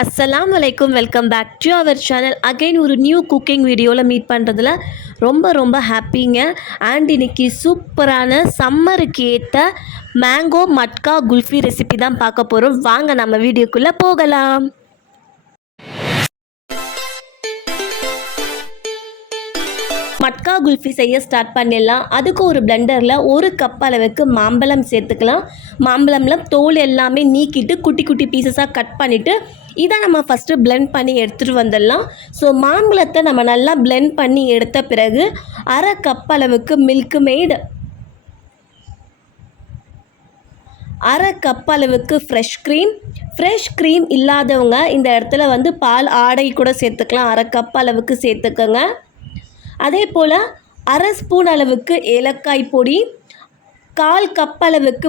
அஸ்ஸலாமு அலைக்கும். Welcome back to our channel. Again ஒரு நியூ குக்கிங் வீடியோவில் மீட் பண்ணுறதுல ரொம்ப ஹாப்பிங்க. அண்ட் இன்னைக்கு சூப்பரான சம்மருக்கு ஏற்ற மேங்கோ மட்கா குல்ஃபி ரெசிபி தான் பார்க்க போகிறோம். வாங்க நம்ம வீடியோக்குள்ளே போகலாம். மட்கா குல்ஃபி செய்ய ஸ்டார்ட் பண்ணிடலாம். அதுக்கு ஒரு பிளெண்டரில் ஒரு கப் அளவுக்கு மாம்பழம் சேர்த்துக்கலாம். மாம்பழம்ல தோல் எல்லாமே நீக்கிட்டு குட்டி குட்டி பீசஸாக கட் பண்ணிவிட்டு இதை நம்ம ஃபஸ்ட்டு பிளெண்ட் பண்ணி எடுத்துகிட்டு வந்துடலாம். ஸோ மாம்பழத்தை நம்ம நல்லா பிளெண்ட் பண்ணி எடுத்த பிறகு அரை கப் அளவுக்கு மில்க் மேட், அரை கப் அளவுக்கு ஃப்ரெஷ் க்ரீம் இல்லாதவங்க இந்த இடத்துல பால் ஆடை கூட சேர்த்துக்கலாம். அரை கப் அளவுக்கு சேர்த்துக்கோங்க. அதே போல் அரை ஸ்பூன் அளவுக்கு ஏலக்காய் பொடி, 1/4 கப் அளவுக்கு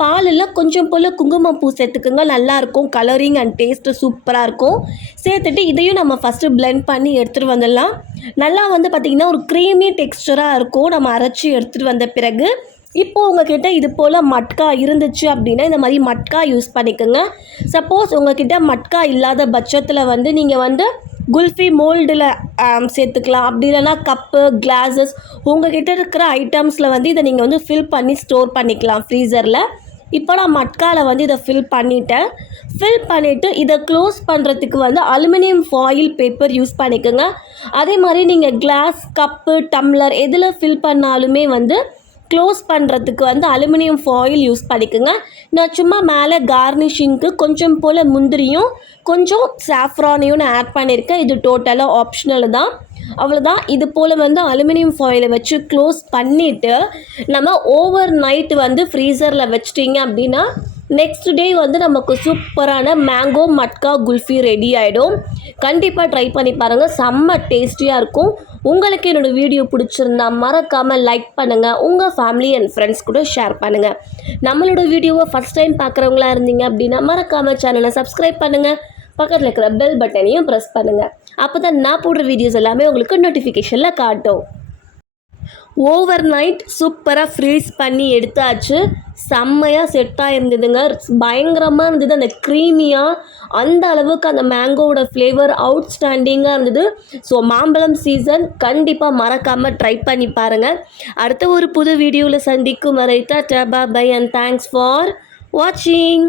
பாலில் கொஞ்சம் போல் குங்குமப்பூ சேர்த்துக்குங்க. நல்லாயிருக்கும், கலரிங் அண்ட் டேஸ்ட்டு சூப்பராக இருக்கும். சேர்த்துட்டு இதையும் நம்ம ஃபஸ்ட்டு பிளெண்ட் பண்ணி எடுத்துகிட்டு வந்துடலாம். நல்லா பார்த்திங்கன்னா ஒரு க்ரீமி டெக்ஸ்டராக இருக்கும் நம்ம அரைச்சி எடுத்துகிட்டு வந்த பிறகு. இப்போது உங்கள்கிட்ட இது போல் மட்கா இருந்துச்சு அப்படின்னா இந்த மாதிரி மட்கா யூஸ் பண்ணிக்கோங்க. சப்போஸ் உங்கள்கிட்ட மட்கா இல்லாத பட்சத்தில் நீங்கள் குல்ஃபி மோல்டில் சேர்த்துக்கலாம். அப்படி இல்லைனா கப்பு, கிளாஸஸ் உங்கள்கிட்ட இருக்கிற ஐட்டம்ஸில் இதை நீங்கள் ஃபில் பண்ணி ஸ்டோர் பண்ணிக்கலாம் ஃப்ரீசரில். இப்போ நான் மட்காவில் இதை ஃபில் பண்ணிவிட்டு இதை க்ளோஸ் பண்ணுறதுக்கு அலுமினியம் ஃபாயில் பேப்பர் யூஸ் பண்ணிக்கோங்க. அதே மாதிரி நீங்கள் கிளாஸ், கப்பு, டம்ளர் எதில் ஃபில் பண்ணாலுமே க்ளோஸ் பண்ணுறதுக்கு அலுமினியம் ஃபாயில் யூஸ் பண்ணிக்கோங்க. நான் சும்மா மேலே கார்னிஷிங்க்கு கொஞ்சம் போல் முந்திரியும் கொஞ்சம் சாஃப்ரானையும் நான் ஆட் பண்ணியிருக்கேன். இது டோட்டலாக ஆப்ஷனல் தான். அவ்வளோதான். இது போல் அலுமினியம் ஃபாயிலை வச்சு க்ளோஸ் பண்ணிவிட்டு நம்ம ஓவர் நைட்டு ஃப்ரீசரில் வச்சிட்டிங்க அப்படின்னா நெக்ஸ்ட் டே நமக்கு சூப்பரான மேங்கோ மட்கா குல்ஃபி ரெடி ஆகிடும். கண்டிப்பாக ட்ரை பண்ணி பாருங்கள், செம்ம டேஸ்டியாக இருக்கும். உங்களுக்கு என்னோடய வீடியோ பிடிச்சிருந்தா மறக்காமல் லைக் பண்ணுங்கள், உங்கள் ஃபேமிலி அண்ட் ஃப்ரெண்ட்ஸ் கூட ஷேர் பண்ணுங்கள். நம்மளோட வீடியோவை ஃபஸ்ட் டைம் பார்க்குறவங்களா இருந்தீங்க அப்படின்னா மறக்காமல் சேனலை சப்ஸ்கிரைப் பண்ணுங்கள். பக்கத்தில் இருக்கிற பெல் பட்டனையும் ப்ரெஸ் பண்ணுங்கள். அப்போ தான் நான் போடுற வீடியோஸ் எல்லாமே உங்களுக்கு நோட்டிஃபிகேஷனில் காட்டும். ஓவர் நைட் சூப்பராக ஃப்ரீஸ் பண்ணி எடுத்தாச்சு. செம்மையாக செட்டாக இருந்ததுங்க. பயங்கரமாக இருந்தது. அந்த க்ரீமியாக அந்த அளவுக்கு அந்த மேங்கோவோட ஃப்ளேவர் அவுட்ஸ்டாண்டிங்காக இருந்தது. ஸோ மாம்பழம் சீசன் கண்டிப்பாக மறக்காமல் ட்ரை பண்ணி பாருங்கள். அடுத்த ஒரு புது வீடியோவில் சந்திக்கும் வரை டாடா பை அண்ட் தேங்க்ஸ் ஃபார் வாட்சிங்.